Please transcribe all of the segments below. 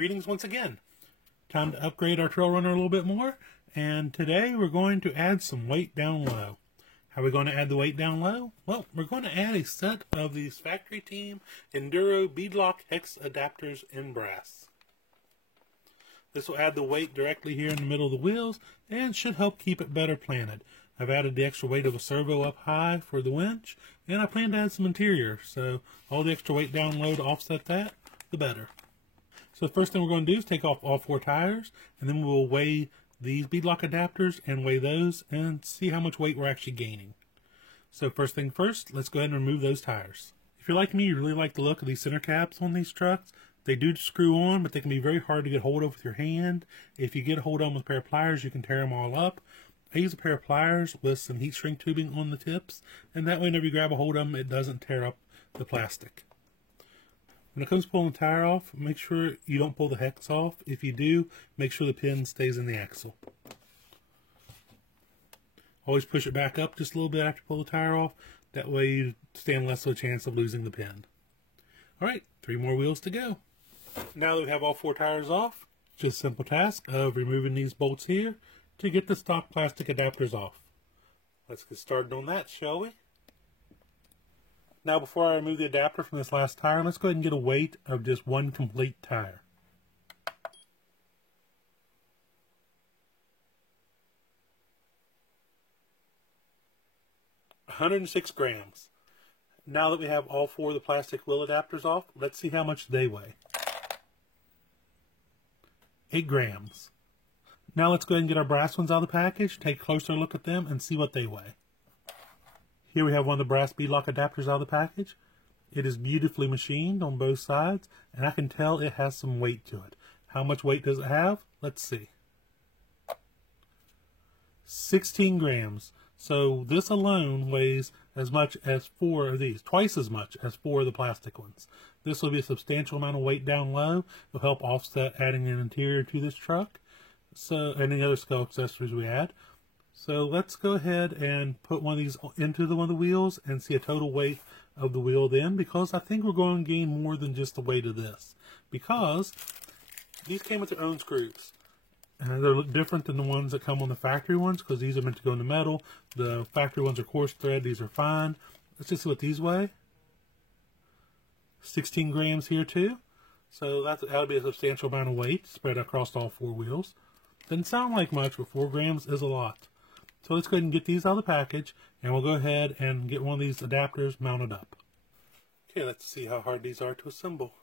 Greetings once again. Time to upgrade our trail runner a little bit more, and today we're going to add some weight down low. How are we going to add the weight down low? Well, we're going to add a set of these Factory Team Enduro beadlock hex adapters in brass. This will add the weight directly here in the middle of the wheels and should help keep it better planted. I've added the extra weight of a servo up high for the winch, and I plan to add some interior, so all the extra weight down low to offset that, the better. So the first thing we're going to do is take off all 4 tires, and then we'll weigh these beadlock adapters and weigh those and see how much weight we're actually gaining. So first thing first, let's go ahead and remove those tires. If you're like me, you really like the look of these center caps on these trucks. They do screw on, but they can be very hard to get hold of with your hand. If you get a hold of them with a pair of pliers, you can tear them all up. I use a pair of pliers with some heat shrink tubing on the tips, and that way whenever you grab a hold of them, it doesn't tear up the plastic. When it comes to pulling the tire off, make sure you don't pull the hex off. If you do, make sure the pin stays in the axle. Always push it back up just a little bit after you pull the tire off. That way you stand less of a chance of losing the pin. Alright, 3 more wheels to go. Now that we have all 4 tires off, just a simple task of removing these bolts here to get the stock plastic adapters off. Let's get started on that, shall we? Now before I remove the adapter from this last tire, let's go ahead and get a weight of just 1 complete tire. $106 grams. Now that we have all 4 of the plastic wheel adapters off, let's see how much they weigh. 8 grams. Now let's go ahead and get our brass ones out of the package, take a closer look at them, and see what they weigh. Here we have one of the brass beadlock adapters out of the package. It is beautifully machined on both sides, and I can tell it has some weight to it. How much weight does it have? Let's see. 16 grams. So this alone weighs as much as 4 of these, twice as much as 4 of the plastic ones. This will be a substantial amount of weight down low. It'll help offset adding an interior to this truck. So, and any other skull accessories we add. So let's go ahead and put one of these into one of the wheels and see a total weight of the wheel then, because I think we're going to gain more than just the weight of this. Because these came with their own screws. And they're different than the ones that come on the factory ones, because these are meant to go in the metal. The factory ones are coarse thread, these are fine. Let's just see what these weigh. 16 grams here too. So that'll be a substantial amount of weight spread across all 4 wheels. Doesn't sound like much, but 4 grams is a lot. So let's go ahead and get these out of the package, and we'll go ahead and get one of these adapters mounted up. Okay, let's see how hard these are to assemble.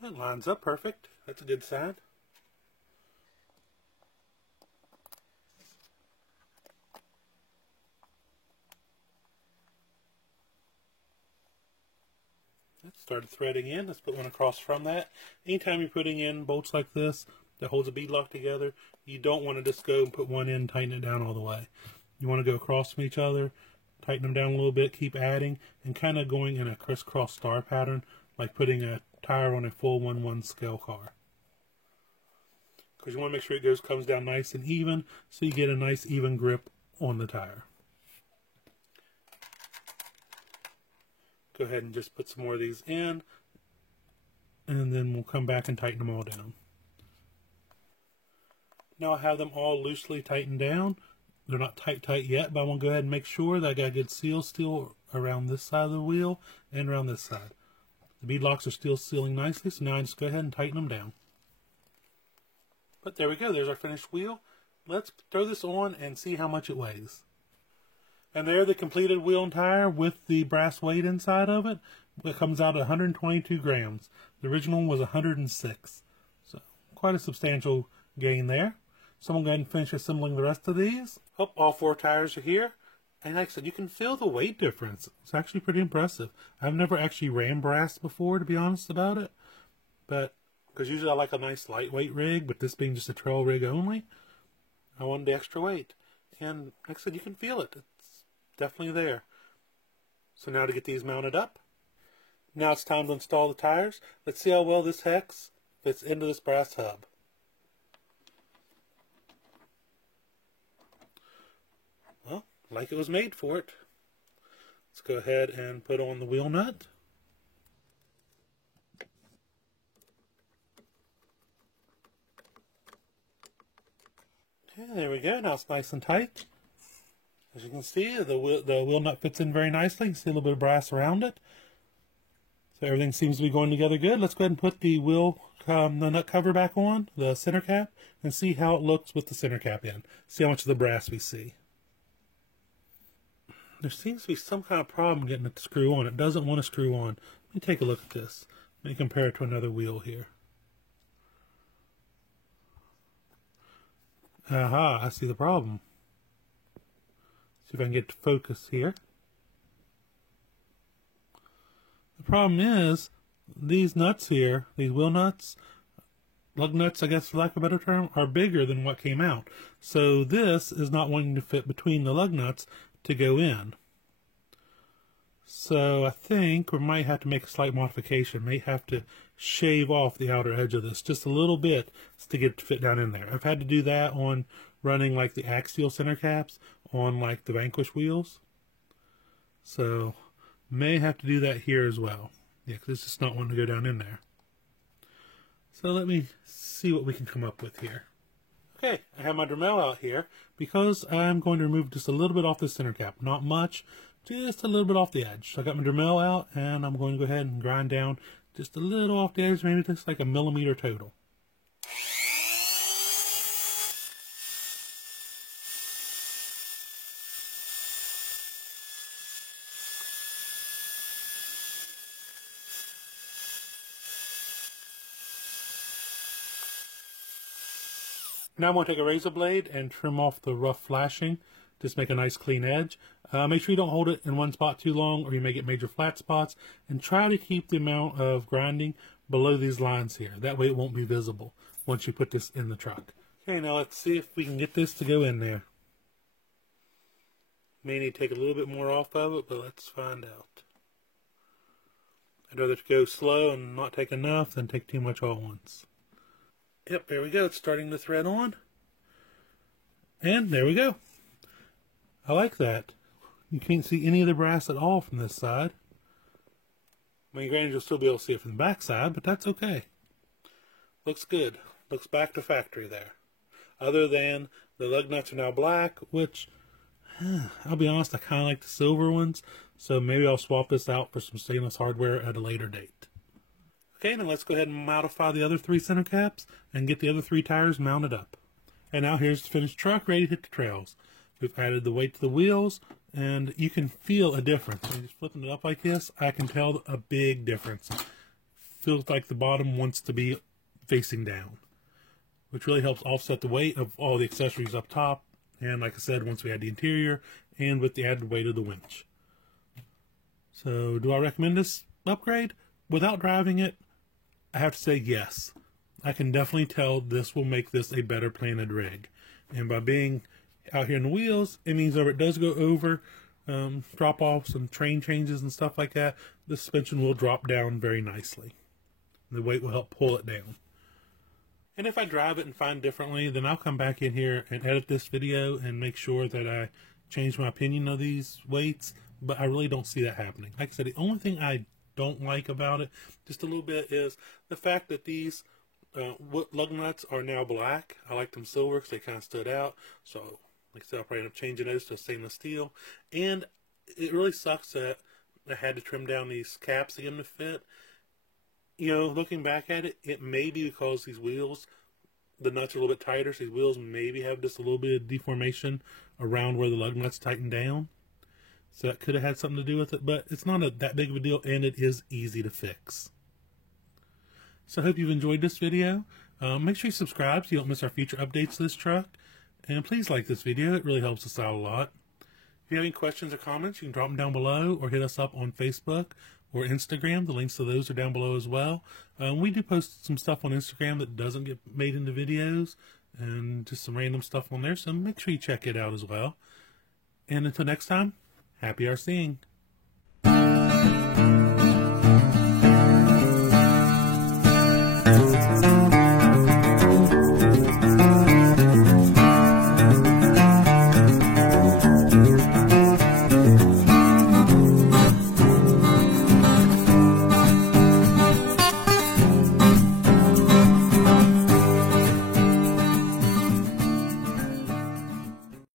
That lines up perfect. That's a good sign. Let's start threading in. Let's put one across from that. Anytime you're putting in bolts like this that holds a beadlock together, you don't want to just go and put one in and tighten it down all the way. You want to go across from each other, tighten them down a little bit, keep adding, and kind of going in a crisscross star pattern, like putting a tire on a full 1/1 scale car. Because you want to make sure it comes down nice and even, so you get a nice even grip on the tire. Go ahead and just put some more of these in, and then we'll come back and tighten them all down. Now I have them all loosely tightened down. They're not tight yet, but I want to go ahead and make sure that I got a good seal still around this side of the wheel and around this side. The beadlocks are still sealing nicely, so now I just go ahead and tighten them down. But there we go, there's our finished wheel. Let's throw this on and see how much it weighs. And there, the completed wheel and tire with the brass weight inside of it. It comes out at 122 grams. The original was 106. So quite a substantial gain there. So I'm going to go ahead and finish assembling the rest of these. Oh, all 4 tires are here. And like I said, you can feel the weight difference. It's actually pretty impressive. I've never actually ran brass before, to be honest about it. But, because usually I like a nice lightweight rig, but this being just a trail rig only, I wanted the extra weight. And like I said, you can feel it. It's definitely there. So now to get these mounted up. Now it's time to install the tires. Let's see how well this hex fits into this brass hub. Well, like it was made for it. Let's go ahead and put on the wheel nut. Okay, there we go. Now it's nice and tight. As you can see, the wheel nut fits in very nicely. You can see a little bit of brass around it. So everything seems to be going together good. Let's go ahead and put the the nut cover back on, the center cap, and see how it looks with the center cap in. See how much of the brass we see. There seems to be some kind of problem getting it to screw on. It doesn't want to screw on. Let me take a look at this. Let me compare it to another wheel here. Aha, I see the problem. See if I can get to focus here. The problem is, these nuts here, these wheel nuts, lug nuts, I guess for lack of a better term, are bigger than what came out. So this is not wanting to fit between the lug nuts to go in. So I think we might have to make a slight modification. May have to shave off the outer edge of this just a little bit to get it to fit down in there. I've had to do that on running like the axial center caps on like the Vanquish wheels. So may have to do that here as well. Yeah, because it's just not wanting to go down in there. So let me see what we can come up with here. Okay, I have my Dremel out here because I'm going to remove just a little bit off the center cap. Not much, just a little bit off the edge. So I got my Dremel out and I'm going to go ahead and grind down just a little off the edge, maybe just like a millimeter total. Now I'm going to take a razor blade and trim off the rough flashing. Just make a nice clean edge. Make sure you don't hold it in one spot too long or you may get major flat spots. And try to keep the amount of grinding below these lines here. That way it won't be visible once you put this in the truck. Okay, now let's see if we can get this to go in there. May need to take a little bit more off of it, but let's find out. I'd rather go slow and not take enough than take too much all at once. Yep, there we go. It's starting to thread on. And there we go. I like that. You can't see any of the brass at all from this side. I mean, granted, you'll still be able to see it from the back side, but that's okay. Looks good. Looks back to factory there. Other than the lug nuts are now black, which, I'll be honest, I kind of like the silver ones. So maybe I'll swap this out for some stainless hardware at a later date. Okay, now let's go ahead and modify the other 3 center caps and get the other 3 tires mounted up. And now here's the finished truck ready to hit the trails. We've added the weight to the wheels, and you can feel a difference. When you're just flipping it up like this, I can tell a big difference. Feels like the bottom wants to be facing down, which really helps offset the weight of all the accessories up top. And like I said, once we add the interior and with the added weight of the winch. So do I recommend this upgrade? Without driving it, I have to say yes. I can definitely tell this will make this a better planted rig. And by being out here in the wheels, it means if it does go over drop off some train changes and stuff like that, the suspension will drop down very nicely. The weight will help pull it down. And if I drive it and find differently, then I'll come back in here and edit this video and make sure that I change my opinion of these weights. But I really don't see that happening. Like I said, the only thing I don't like about it just a little bit is the fact that these lug nuts are now black. I like them silver because they kind of stood out. So like I said, I'll probably end up changing those to stainless steel. And it really sucks that I had to trim down these caps to get them to fit. You know, looking back at it, it may be because these wheels, the nuts are a little bit tighter, so these wheels maybe have just a little bit of deformation around where the lug nuts tighten down. So that could have had something to do with it, but it's not that big of a deal, and it is easy to fix. So I hope you've enjoyed this video. Make sure you subscribe so you don't miss our future updates to this truck. And please like this video. It really helps us out a lot. If you have any questions or comments, you can drop them down below or hit us up on Facebook or Instagram. The links to those are down below as well. We do post some stuff on Instagram that doesn't get made into videos and just some random stuff on there, so make sure you check it out as well. And until next time, happy RCing.